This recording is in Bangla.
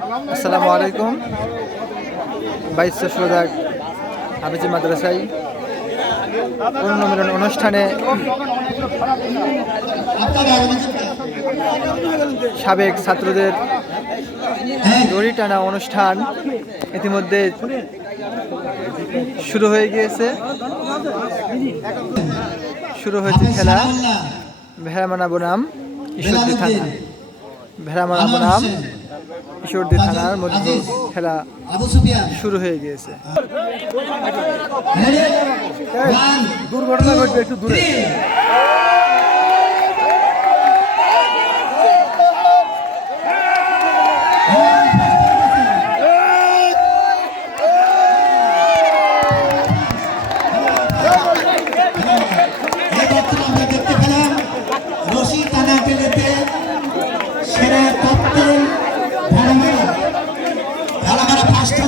আসসালামু আলাইকুম। 2216 দাগ হাফেজি মাদ্রাসায় পুনর্মিলন অনুষ্ঠানে সাবেক ছাত্রদের দড়ি টানা অনুষ্ঠান ইতিমধ্যে শুরু হয়ে গিয়েছে। শুরু হয়েছে খেলা। ভেড়ামারা বনাম ঈশ্বরদী থানা। ভেড়ামারা বনাম ঈশ্বরদী থানার মধ্যে খেলা শুরু হয়ে গিয়েছে। দুর্ঘটনা ঘটবে একটু দূরে। রশি টানা টেনেতে সেরা তত্ত্বের ভেড়ামারা ফার্স্ট